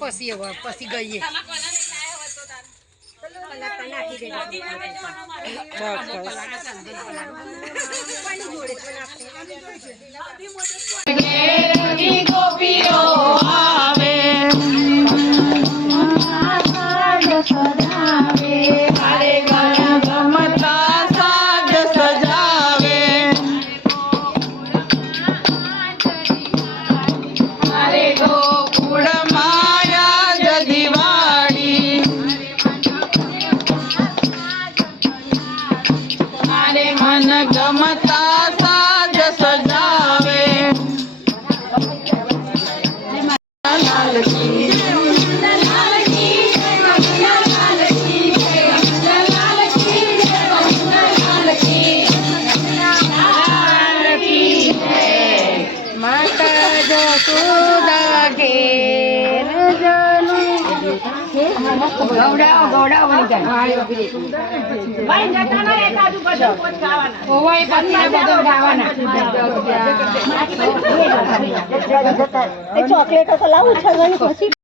પછી હવે પછી ગઈએ. ગમતા ગમતા સાજ સજાવે. ગૌડાઓ ગૌડાઓ બની જાય ચોકલેટો તો લાવું છે પછી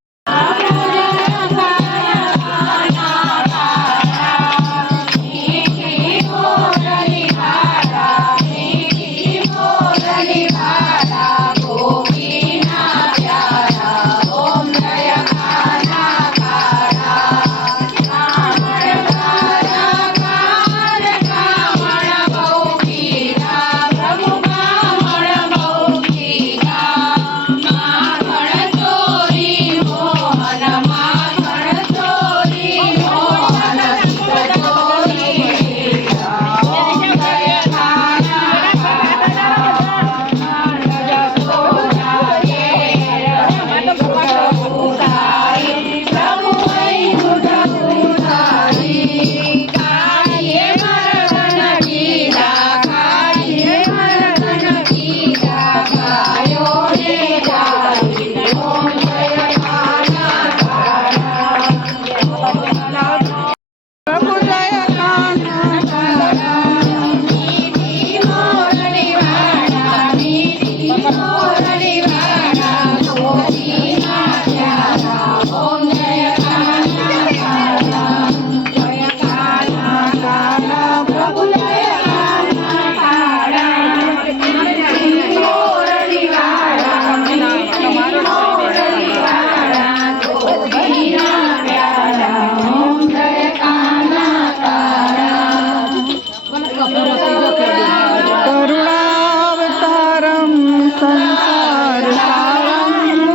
करुणावतारं संसारसारं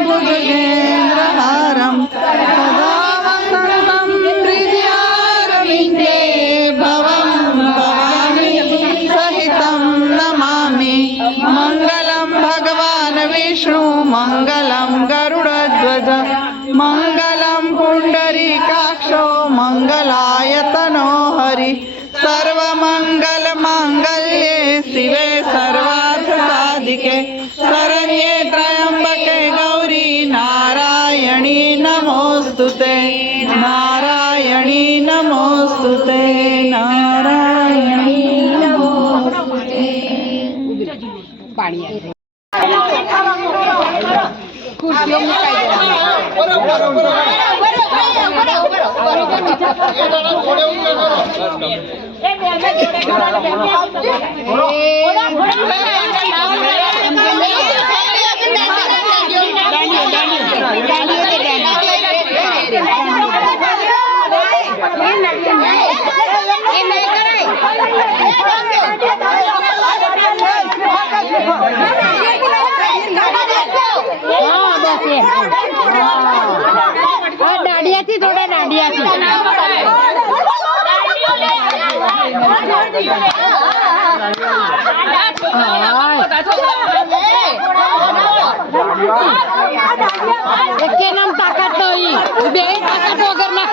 भुजगेन्द्रहारं सदा वसन्तं हृदयारविन्दे भवं भवामि सहितं नमामि मङ्गलं भगवान् विष्णु मङ्गलं गरुडध्वज शिवे सर्वार्थ साधिके शरण्ये त्र्यम्बके गौरी नारायणी नमोऽस्तु ते नारायणी नमोऽस्तु ते नारायणी नमोऽस्तु ते મુકાઈ હા દાંડિયાથી નાડિયા એકે નામ તાકાત નહીં બે તાકાત વગર ના